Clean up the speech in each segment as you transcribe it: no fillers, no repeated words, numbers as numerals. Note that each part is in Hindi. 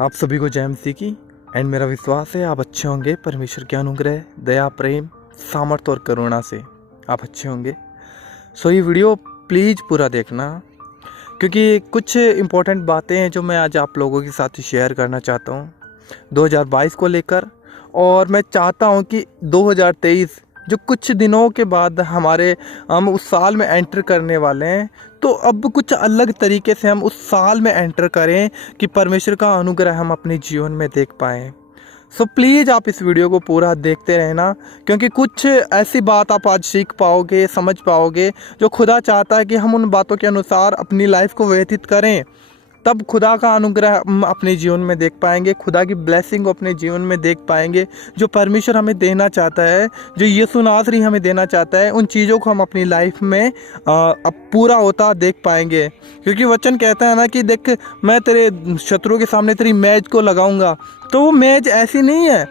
आप सभी को जय मसीह की एंड मेरा विश्वास है आप अच्छे होंगे। परमेश्वर के अनुग्रह, दया, प्रेम, सामर्थ्य और करुणा से आप अच्छे होंगे। सो ये वीडियो प्लीज़ पूरा देखना, क्योंकि कुछ इम्पोर्टेंट बातें हैं जो मैं आज आप लोगों के साथ शेयर करना चाहता हूँ 2022 को लेकर। और मैं चाहता हूँ कि 2023 जो कुछ दिनों के बाद हम उस साल में एंटर करने वाले हैं, तो अब कुछ अलग तरीके से हम उस साल में एंटर करें कि परमेश्वर का अनुग्रह हम अपने जीवन में देख पाएँ। सो प्लीज़ आप इस वीडियो को पूरा देखते रहना, क्योंकि कुछ ऐसी बात आप आज सीख पाओगे, समझ पाओगे, जो खुदा चाहता है कि हम उन बातों के अनुसार अपनी लाइफ को व्यतीत करें। तब खुदा का अनुग्रह हम अपने जीवन में देख पाएंगे, खुदा की ब्लेसिंग को अपने जीवन में देख पाएंगे। जो परमेश्वर हमें देना चाहता है, जो यीशु नासरी हमें देना चाहता है, उन चीज़ों को हम अपनी लाइफ में अब पूरा होता देख पाएंगे। क्योंकि वचन कहता है ना कि देख, मैं तेरे शत्रुओं के सामने तेरी मेज को लगाऊंगा। तो वो मेज ऐसी नहीं है,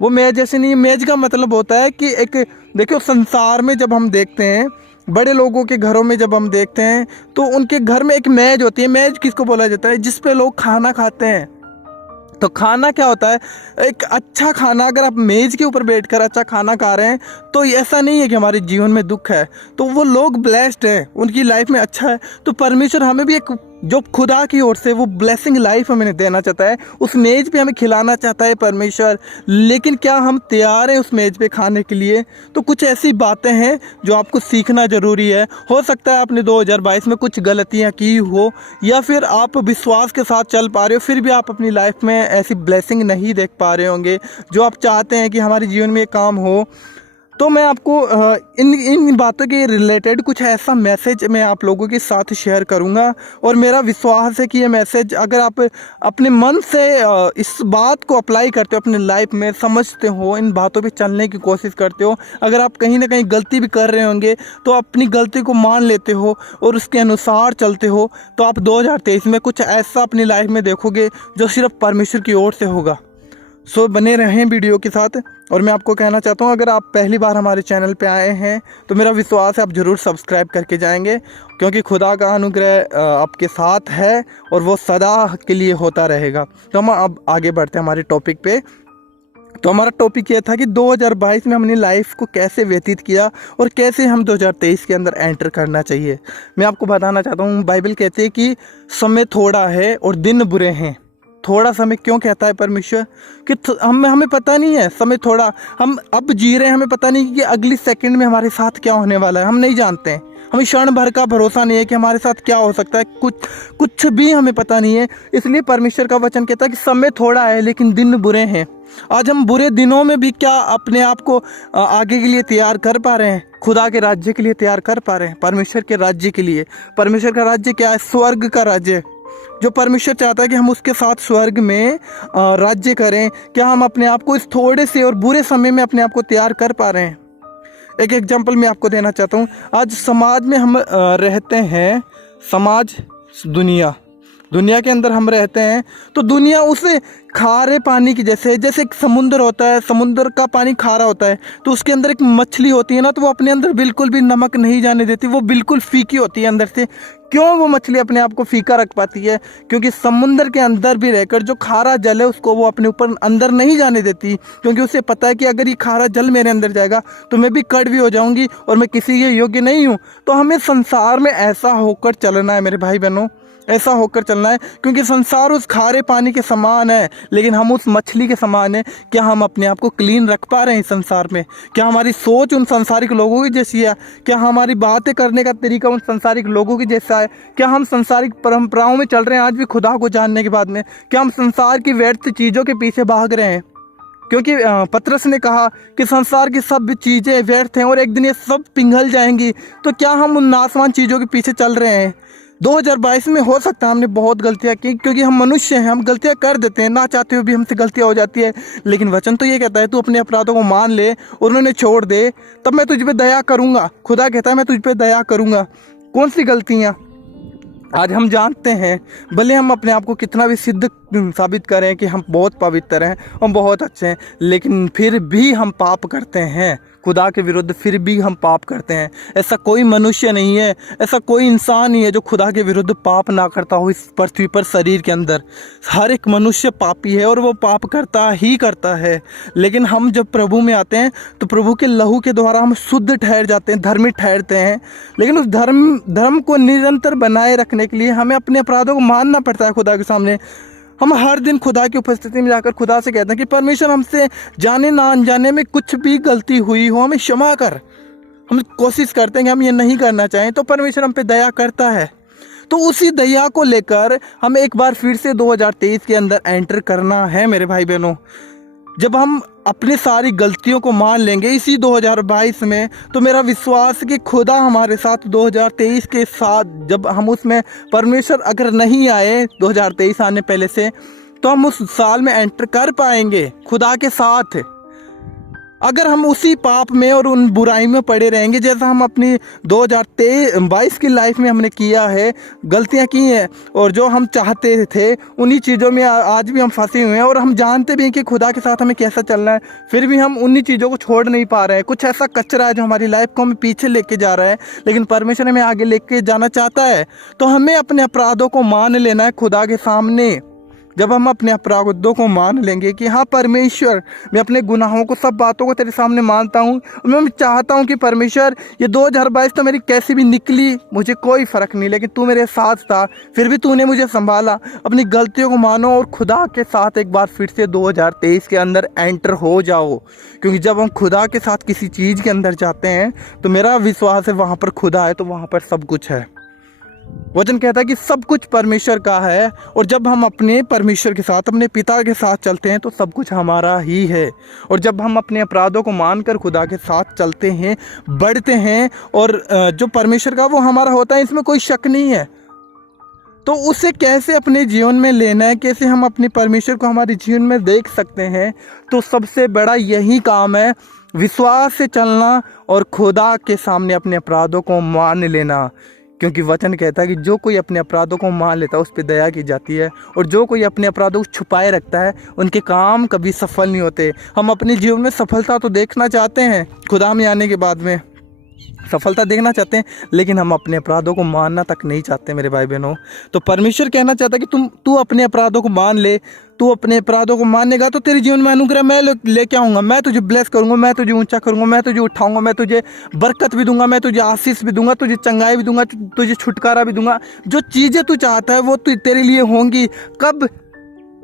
वो मेज ऐसी नहीं है। मेज का मतलब होता है कि एक, देखो संसार में जब हम देखते हैं, बड़े लोगों के घरों में जब हम देखते हैं, तो उनके घर में एक मेज होती है। मेज किसको बोला जाता है? जिस पे लोग खाना खाते हैं। तो खाना क्या होता है? एक अच्छा खाना, अगर आप मेज के ऊपर बैठकर अच्छा खाना खा रहे हैं, तो ऐसा नहीं है कि हमारे जीवन में दुख है, तो वो लोग ब्लेस्ड हैं, उनकी लाइफ में अच्छा है। तो परमेश्वर हमें भी एक, जो खुदा की ओर से वो ब्लेसिंग लाइफ हमें देना चाहता है, उस मेज पे हमें खिलाना चाहता है परमेश्वर। लेकिन क्या हम तैयार हैं उस मेज पे खाने के लिए? तो कुछ ऐसी बातें हैं जो आपको सीखना ज़रूरी है। हो सकता है आपने 2022 में कुछ गलतियां की हो, या फिर आप विश्वास के साथ चल पा रहे हो, फिर भी आप अपनी लाइफ में ऐसी ब्लेसिंग नहीं देख पा रहे होंगे जो आप चाहते हैं कि हमारे जीवन में काम हो। तो मैं आपको इन बातों के रिलेटेड कुछ ऐसा मैसेज मैं आप लोगों के साथ शेयर करूंगा। और मेरा विश्वास है कि ये मैसेज, अगर आप अपने मन से इस बात को अप्लाई करते हो अपने लाइफ में, समझते हो, इन बातों पे चलने की कोशिश करते हो, अगर आप कहीं ना कहीं गलती भी कर रहे होंगे तो अपनी गलती को मान लेते हो और उसके अनुसार चलते हो, तो आप 2023 में कुछ ऐसा अपनी लाइफ में देखोगे जो सिर्फ परमेश्वर की ओर से होगा। सो बने रहें वीडियो के साथ। और मैं आपको कहना चाहता हूँ, अगर आप पहली बार हमारे चैनल पे आए हैं तो मेरा विश्वास है आप ज़रूर सब्सक्राइब करके जाएंगे, क्योंकि खुदा का अनुग्रह आपके साथ है और वो सदा के लिए होता रहेगा। तो हम अब आगे बढ़ते हैं हमारे टॉपिक पे। तो हमारा टॉपिक ये था कि 2022 में हमने लाइफ को कैसे व्यतीत किया और कैसे हम 2023 के अंदर एंटर करना चाहिए। मैं आपको बताना चाहता हूँ, बाइबल कहती है कि समय थोड़ा है और दिन बुरे हैं। थोड़ा समय क्यों कहता है परमेश्वर? कि हमें पता नहीं है, समय थोड़ा, हम अब जी रहे हैं, हमें पता नहीं कि अगली सेकंड में हमारे साथ क्या होने वाला है, हम नहीं जानते हैं। हमें क्षण भर का भरोसा नहीं है कि हमारे साथ क्या हो सकता है, कुछ भी हमें पता नहीं है। इसलिए परमेश्वर का वचन कहता है कि समय थोड़ा है लेकिन दिन बुरे हैं। आज हम बुरे दिनों में भी क्या अपने आप को आगे के लिए तैयार कर पा रहे हैं? खुदा के राज्य के लिए तैयार कर पा रहे हैं? परमेश्वर के राज्य के लिए। परमेश्वर का राज्य क्या है? स्वर्ग का राज्य, जो परमेश्वर चाहता है कि हम उसके साथ स्वर्ग में राज्य करें। क्या हम अपने आप को इस थोड़े से और बुरे समय में अपने आप को तैयार कर पा रहे हैं? एक एग्जांपल मैं आपको देना चाहता हूँ। आज समाज में हम रहते हैं, समाज, दुनिया के अंदर हम रहते हैं, तो दुनिया उस खारे पानी की जैसे एक समुंदर होता है, समुंदर का पानी खारा होता है, तो उसके अंदर एक मछली होती है ना, तो वो अपने अंदर बिल्कुल भी नमक नहीं जाने देती, वो बिल्कुल फीकी होती है अंदर से। क्यों वो मछली अपने आप को फीका रख पाती है? क्योंकि समुंदर के अंदर भी रहकर जो खारा जल है उसको वो अपने ऊपर अंदर नहीं जाने देती, क्योंकि उसे पता है कि अगर ये खारा जल मेरे अंदर जाएगा तो मैं भी कड़वी हो जाऊंगी और मैं किसी के योग्य नहीं हूँ। तो हमें संसार में ऐसा होकर चलना है मेरे भाई बहनों, ऐसा होकर चलना है, क्योंकि संसार उस खारे पानी के समान है लेकिन हम उस मछली के समान है। क्या हम अपने आप को क्लीन रख पा रहे हैं इस संसार में? क्या हमारी सोच उन संसारिक लोगों की जैसी है? क्या हमारी बातें करने का तरीका उन संसारिक लोगों की जैसा है? क्या हम संसारिक परंपराओं में चल रहे हैं आज भी खुदा को जानने के बाद में? क्या हम संसार की व्यर्थ चीज़ों के पीछे भाग रहे हैं? क्योंकि पतरस ने कहा कि संसार की सब चीज़ें व्यर्थ हैं और एक दिन ये सब पिघल जाएंगी। तो क्या हम उन नासवान चीज़ों के पीछे चल रहे हैं? 2022 में हो सकता है हमने बहुत गलतियां की, क्योंकि हम मनुष्य हैं, हम गलतियां कर देते हैं, ना चाहते हुए भी हमसे गलतियां हो जाती है। लेकिन वचन तो ये कहता है तू अपने अपराधों को मान ले और उन्हें छोड़ दे, तब मैं तुझ पे दया करूंगा। खुदा कहता है मैं तुझ पे दया करूंगा। कौन सी गलतियां? आज हम जानते हैं, भले हम अपने आप को कितना भी सिद्ध साबित करें कि हम बहुत पवित्र हैं, हम बहुत अच्छे हैं, लेकिन फिर भी हम पाप करते हैं। खुदा के विरुद्ध फिर भी हम पाप करते हैं। ऐसा कोई मनुष्य नहीं है, ऐसा कोई इंसान नहीं है जो खुदा के विरुद्ध पाप ना करता हो इस पृथ्वी पर। शरीर के अंदर हर एक मनुष्य पापी है और वो पाप करता ही करता है। लेकिन हम जब प्रभु में आते हैं तो प्रभु के लहू के द्वारा हम शुद्ध ठहर जाते हैं, धर्मी ठहरते हैं। लेकिन उस धर्म को निरंतर बनाए रखने के लिए हमें अपने अपराधों को मानना पड़ता है खुदा के सामने। हम हर दिन खुदा की उपस्थिति में जाकर खुदा से कहते हैं कि परमेश्वर, हमसे जाने ना अनजाने में कुछ भी गलती हुई हो हमें क्षमा कर। हम कोशिश करते हैं कि हम ये नहीं करना चाहें, तो परमेश्वर हम पे दया करता है। तो उसी दया को लेकर हम एक बार फिर से 2023 के अंदर एंटर करना है मेरे भाई बहनों। जब हम अपनी सारी गलतियों को मान लेंगे इसी 2022 में, तो मेरा विश्वास कि खुदा हमारे साथ 2023 के साथ, जब हम उसमें परमेश्वर अगर नहीं आए 2023 आने पहले से, तो हम उस साल में एंटर कर पाएंगे खुदा के साथ। अगर हम उसी पाप में और उन बुराई में पड़े रहेंगे जैसा हम अपनी 2022 की लाइफ में हमने किया है, गलतियां की हैं और जो हम चाहते थे उन्हीं चीज़ों में आज भी हम फंसे हुए हैं, और हम जानते भी हैं कि खुदा के साथ हमें कैसा चलना है, फिर भी हम उन्हीं चीज़ों को छोड़ नहीं पा रहे हैं। कुछ ऐसा कचरा है जो हमारी लाइफ को हमें पीछे लेके जा रहा है, लेकिन परमेश्वर हमें आगे लेके जाना चाहता है। तो हमें अपने अपराधों को मान लेना है खुदा के सामने। जब हम अपने अपराधों को मान लेंगे कि हाँ परमेश्वर, मैं अपने गुनाहों को, सब बातों को तेरे सामने मानता हूँ, मैं चाहता हूँ कि परमेश्वर ये 2022 तो मेरी कैसी भी निकली मुझे कोई फ़र्क नहीं, लेकिन तू मेरे साथ था, फिर भी तूने मुझे संभाला। अपनी गलतियों को मानो और खुदा के साथ एक बार फिर से 2023 के अंदर एंटर हो जाओ। क्योंकि जब हम खुदा के साथ किसी चीज़ के अंदर जाते हैं तो मेरा विश्वास है वहाँ पर खुदा है तो वहाँ पर सब कुछ है। वचन कहता है कि सब कुछ परमेश्वर का है, और जब हम अपने परमेश्वर के साथ, अपने पिता के साथ चलते हैं तो सब कुछ हमारा ही है। और जब हम अपने अपराधों को मानकर खुदा के साथ चलते हैं, बढ़ते हैं, और जो परमेश्वर का वो हमारा होता है, इसमें कोई शक नहीं है। तो उसे कैसे अपने जीवन में लेना है, कैसे हम अपने परमेश्वर को हमारे जीवन में देख सकते हैं, तो सबसे बड़ा यही काम है, विश्वास से चलना और खुदा के सामने अपने अपराधों को मान लेना। क्योंकि वचन कहता है कि जो कोई अपने अपराधों को मान लेता है उस पर दया की जाती है, और जो कोई अपने अपराधों को छुपाए रखता है उनके काम कभी सफल नहीं होते। हम अपने जीवन में सफलता तो देखना चाहते हैं, खुदा में आने के बाद में सफलता देखना चाहते हैं, लेकिन हम अपने अपराधों को मानना तक नहीं चाहते मेरे भाई बहनों। तो परमेश्वर कहना चाहता है कि तू अपने अपराधों को मान ले। तू अपने अपराधों को मानेगा तो तेरे जीवन में अनुग्रह मैं लेके आऊँगा, मैं तुझे ब्लेस करूँगा, मैं तुझे ऊंचा करूँगा, मैं तुझे उठाऊँगा, मैं तुझे बरकत भी दूंगा, मैं तुझे आशीष भी दूंगा, तुझे चंगाई भी दूंगा, तुझे छुटकारा भी दूंगा। जो चीज़ें तू चाहता है वो तेरे लिए होंगी। कब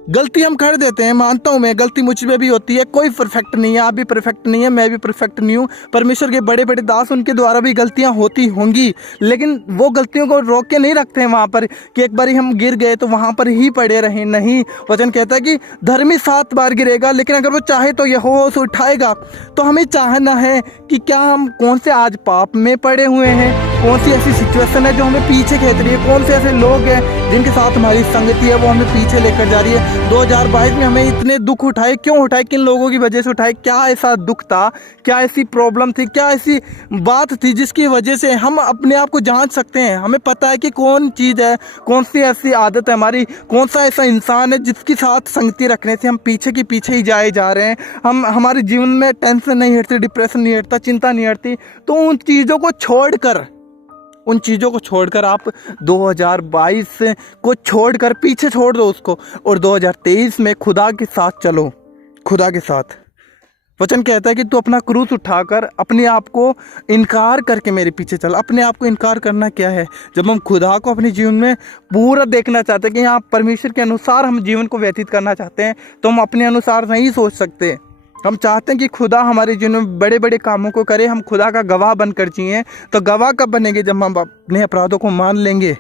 गलती हम कर देते हैं, मानता हूँ मैं, गलती मुझ में भी होती है, कोई परफेक्ट नहीं है, आप भी परफेक्ट नहीं है, मैं भी परफेक्ट नहीं हूँ। परमेश्वर के बड़े बड़े दास, उनके द्वारा भी गलतियाँ होती होंगी, लेकिन वो गलतियों को रोक के नहीं रखते हैं वहाँ पर कि एक बार हम गिर गए तो वहाँ पर ही पड़े रहें। नहीं, वचन कहता है कि धर्मी 7 बार गिरेगा, लेकिन अगर वो चाहे तो यहोवा उसे उठाएगा। तो हमें चाहना है कि क्या हम कौन से आज पाप में पड़े हुए हैं, कौन सी ऐसी सिचुएशन है जो हमें पीछे खींच रही है, कौन से ऐसे लोग हैं जिनके साथ हमारी संगति है वो हमें पीछे लेकर जा रही है। 2022 में हमें इतने दुख उठाए, क्यों उठाए, किन लोगों की वजह से उठाए, क्या ऐसा दुख था, क्या ऐसी प्रॉब्लम थी, क्या ऐसी बात थी जिसकी वजह से हम अपने आप को जांच सकते हैं। हमें पता है कि कौन चीज़ है, कौन सी ऐसी आदत है हमारी, कौन सा ऐसा इंसान है जिसके साथ संगति रखने से हम पीछे की पीछे ही जाए जा रहे हैं। हम हमारे जीवन में टेंशन नहीं हटती, डिप्रेशन नहीं हटता, चिंता नहीं हटती। तो उन चीज़ों को छोड़कर आप 2022 को छोड़कर पीछे छोड़ दो उसको, और 2023 में खुदा के साथ चलो, खुदा के साथ। वचन कहता है कि तू अपना क्रूस उठाकर अपने आप को इनकार करके मेरे पीछे चल। अपने आप को इनकार करना क्या है? जब हम खुदा को अपने जीवन में पूरा देखना चाहते हैं कि हाँ परमेश्वर के अनुसार हम जीवन को व्यतीत करना चाहते हैं, तो हम अपने अनुसार नहीं सोच सकते। हम चाहते हैं कि खुदा हमारे जीवन में बड़े बड़े कामों को करे, हम खुदा का गवाह बनकर जिएं। तो गवाह कब बनेंगे? जब हम अपने अपराधों को मान लेंगे,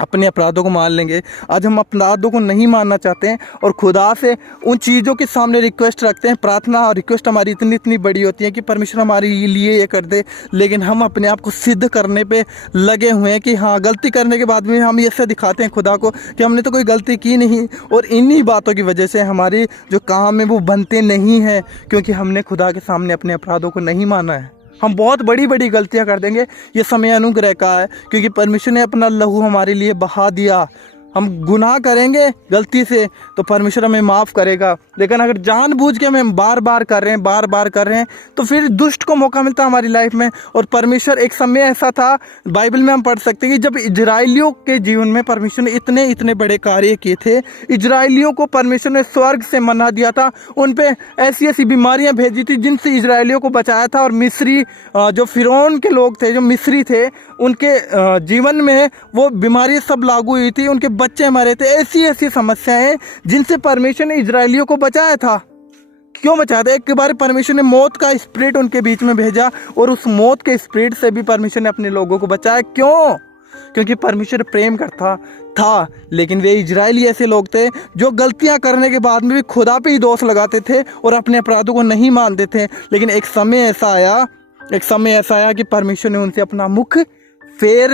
अपने अपराधों को मान लेंगे। आज हम अपराधों को नहीं मानना चाहते हैं और खुदा से उन चीज़ों के सामने रिक्वेस्ट रखते हैं। प्रार्थना और रिक्वेस्ट हमारी इतनी बड़ी होती है कि परमेश्वर हमारे लिए ये कर दे, लेकिन हम अपने आप को सिद्ध करने पे लगे हुए हैं कि हाँ, गलती करने के बाद में हम ऐसे दिखाते हैं खुदा को कि हमने तो कोई गलती की नहीं, और इन्हीं बातों की वजह से हमारी जो काम है वो बनते नहीं हैं, क्योंकि हमने खुदा के सामने अपने अपराधों को नहीं माना है। हम बहुत बड़ी बड़ी गलतियां कर देंगे। ये समय अनुग्रह का है, क्योंकि परमेश्वर ने अपना लहू हमारे लिए बहा दिया। हम गुनाह करेंगे गलती से तो परमेश्वर हमें माफ़ करेगा, लेकिन अगर जानबूझ के हम बार बार कर रहे हैं तो फिर दुष्ट को मौका मिलता है हमारी लाइफ में। और परमेश्वर, एक समय ऐसा था बाइबल में हम पढ़ सकते हैं कि जब इजराइलियों के जीवन में परमेश्वर ने इतने इतने बड़े कार्य किए थे, इजराइलियों को परमेश्वर ने स्वर्ग से मन्ना दिया था, उन पे ऐसी ऐसी बीमारियां भेजी थी जिनसे इजराइलियों को बचाया था। और मिस्री जो फिरौन के लोग थे, जो मिस्री थे, उनके जीवन में वो बीमारी सब लागू हुई थी, उनके बच्चे मरे थे। ऐसी ऐसी समस्याएं जिनसे परमेश्वर ने इजराइलियों को बचाया था। क्यों बचाया था? एक बार परमेश्वर ने मौत का स्पिरिट उनके बीच में भेजा और उस मौत के स्पिरिट से भी परमेश्वर ने अपने लोगों को बचाया। क्यों? क्योंकि परमेश्वर प्रेम करता था। लेकिन वे इजरायली ऐसे लोग थे जो गलतियां करने के बाद में भी खुदा पे ही दोष लगाते थे और अपने अपराधों को नहीं मानते थे। लेकिन एक समय ऐसा आया कि परमेश्वर ने उनसे अपना मुख फेर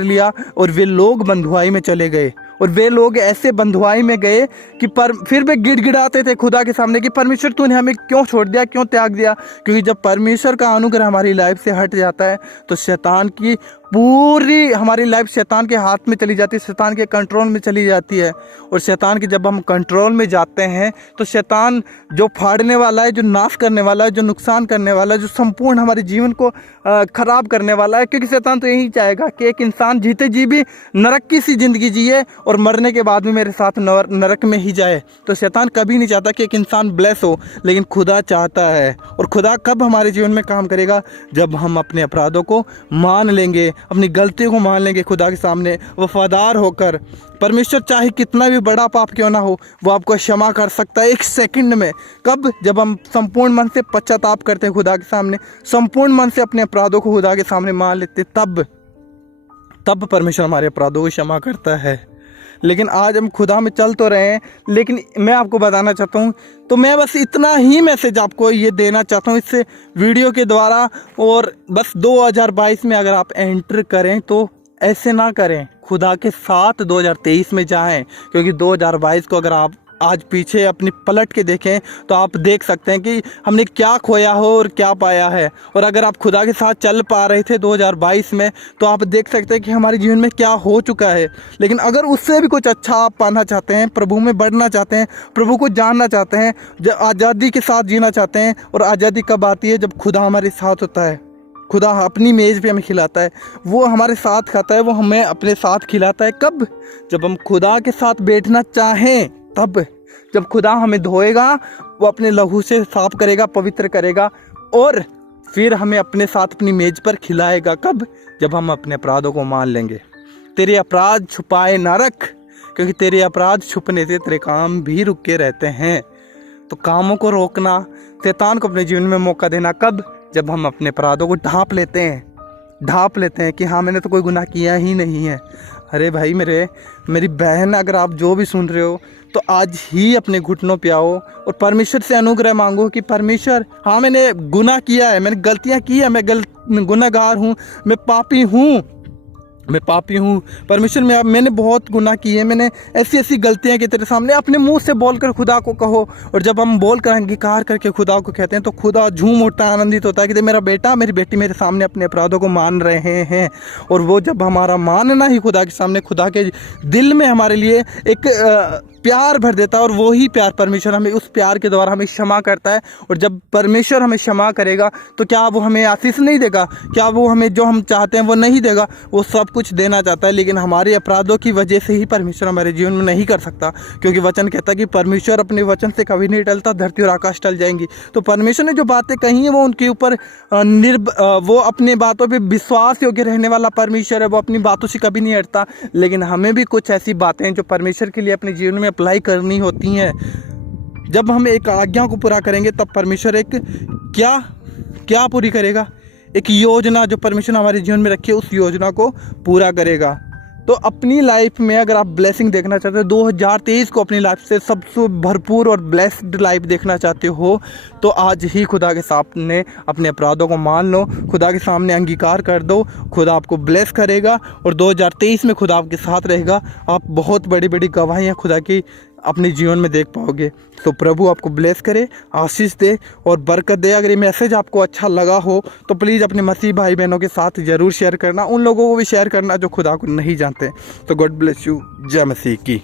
लिया और वे लोग बंधुआई में चले गए। और वे लोग ऐसे बंधुआई में गए कि फिर वे गिड़गिड़ाते थे खुदा के सामने कि परमेश्वर तूने हमें क्यों छोड़ दिया, क्यों त्याग दिया। क्योंकि जब परमेश्वर का अनुग्रह हमारी लाइफ से हट जाता है तो शैतान की पूरी हमारी लाइफ शैतान के हाथ में चली जाती है, शैतान के कंट्रोल में चली जाती है। और शैतान के जब हम कंट्रोल में जाते हैं तो शैतान जो फाड़ने वाला है, जो नाश करने वाला है, जो नुकसान करने वाला है, जो संपूर्ण हमारे जीवन को खराब करने वाला है। क्योंकि शैतान तो यही चाहेगा कि एक इंसान जीते जी भी नरक की सी जिंदगी जिए और मरने के बाद भी मेरे साथ नरक में ही जाए। तो शैतान कभी नहीं चाहता कि एक इंसान ब्लेस हो, लेकिन खुदा चाहता है। और खुदा कब हमारे जीवन में काम करेगा? जब हम अपने अपराधों को मान लेंगे, अपनी गलतियों को मान लेंगे खुदा के सामने वफादार होकर। परमेश्वर चाहे कितना भी बड़ा पाप क्यों ना हो, वो आपको क्षमा कर सकता है 1 सेकंड में। कब? जब हम संपूर्ण मन से पश्चाताप करते हैं खुदा के सामने, संपूर्ण मन से अपने अपराधों को खुदा के सामने मान लेते, तब परमेश्वर हमारे अपराधों को क्षमा करता है। लेकिन आज हम खुदा में चल तो रहे हैं, लेकिन मैं आपको बताना चाहता हूँ, तो मैं बस इतना ही मैसेज आपको ये देना चाहता हूँ इस वीडियो के द्वारा। और बस 2022 में अगर आप एंटर करें तो ऐसे ना करें, खुदा के साथ 2023 में जाएं। क्योंकि 2022 को अगर आप आज पीछे अपनी पलट के देखें तो आप देख सकते हैं कि हमने क्या खोया हो और क्या पाया है। और अगर आप खुदा के साथ चल पा रहे थे 2022 में तो आप देख सकते हैं कि हमारे जीवन में क्या हो चुका है। लेकिन अगर उससे भी कुछ अच्छा आप पाना चाहते हैं, प्रभु में बढ़ना चाहते हैं, प्रभु को जानना चाहते हैं, आज़ादी के साथ जीना चाहते हैं। और आज़ादी कब आती है? जब खुदा हमारे साथ होता है। खुदा अपनी मेज़ पे हमें खिलाता है, वो हमारे साथ खाता है, वो हमें अपने साथ खिलाता है। कब? जब हम खुदा के साथ बैठना चाहें, तब जब खुदा हमें धोएगा, वो अपने लहू से साफ करेगा, पवित्र करेगा और फिर हमें अपने साथ अपनी मेज पर खिलाएगा। कब? जब हम अपने अपराधों को मान लेंगे। तेरे अपराध छुपाए ना रख, क्योंकि तेरे अपराध छुपने से तेरे काम भी रुके रहते हैं। तो कामों को रोकना, शैतान को अपने जीवन में मौका देना कब? जब हम अपने अपराधों को ढांप लेते हैं कि हाँ मैंने तो कोई गुनाह किया ही नहीं है। अरे भाई मेरी बहन, अगर आप जो भी सुन रहे हो तो आज ही अपने घुटनों पे आओ और परमेश्वर से अनुग्रह मांगो कि परमेश्वर, हाँ मैंने गुनाह किया है, मैंने गलतियाँ की है, मैं गुनहगार हूँ, मैं पापी हूँ परमेश्वर, मैंने बहुत गुनाह किए हैं, मैंने ऐसी ऐसी गलतियाँ की तेरे सामने। अपने मुंह से बोलकर खुदा को कहो। और जब हम बोलकर अंगीकार करके खुदा को कहते हैं तो खुदा झूम उठता है, आनंदित होता है कि मेरा बेटा, मेरी बेटी मेरे सामने अपने अपराधों को मान रहे हैं। और वो जब हमारा मानना ही खुदा के सामने, खुदा के दिल में हमारे लिए एक प्यार भर देता है। और वो ही प्यार परमेश्वर हमें उस प्यार के द्वारा हमें क्षमा करता है। और जब परमेश्वर हमें क्षमा करेगा तो क्या वो हमें आशीष नहीं देगा? क्या वो हमें जो हम चाहते हैं वो नहीं देगा? वो सब कुछ देना चाहता है, लेकिन हमारे अपराधों की वजह से ही परमेश्वर हमारे जीवन में नहीं कर सकता। क्योंकि वचन कहता है कि परमेश्वर अपने वचन से कभी नहीं टलता, धरती और आकाश टल जाएंगी। तो परमेश्वर ने जो बातें कही हैं वो उनके ऊपर वो अपने बातों पे विश्वास योग्य रहने वाला परमेश्वर है, वो अपनी बातों से कभी नहीं हटता। लेकिन हमें भी कुछ ऐसी बातें हैं जो परमेश्वर के लिए अपने जीवन में अप्लाई करनी होती हैं। जब हम एक आज्ञा को पूरा करेंगे तब परमेश्वर एक क्या पूरी करेगा? एक योजना जो परमेश्वर हमारे जीवन में रखी है, उस योजना को पूरा करेगा। तो अपनी लाइफ में अगर आप ब्लेसिंग देखना चाहते हो, 2023 को अपनी लाइफ से सबसे भरपूर और ब्लेस्ड लाइफ देखना चाहते हो, तो आज ही खुदा के सामने अपने अपराधों को मान लो, खुदा के सामने अंगीकार कर दो। खुदा आपको ब्लेस करेगा और 2023 में खुदा आपके साथ रहेगा। आप बहुत बड़ी बड़ी गवाहियाँ खुदा की अपने जीवन में देख पाओगे। तो प्रभु आपको ब्लेस करे, आशीष दे और बरकत दे। अगर ये मैसेज आपको अच्छा लगा हो तो प्लीज़ अपने मसीह भाई बहनों के साथ ज़रूर शेयर करना, उन लोगों को भी शेयर करना जो खुदा को नहीं जानते। तो गॉड ब्लेस यू। जय मसीह की।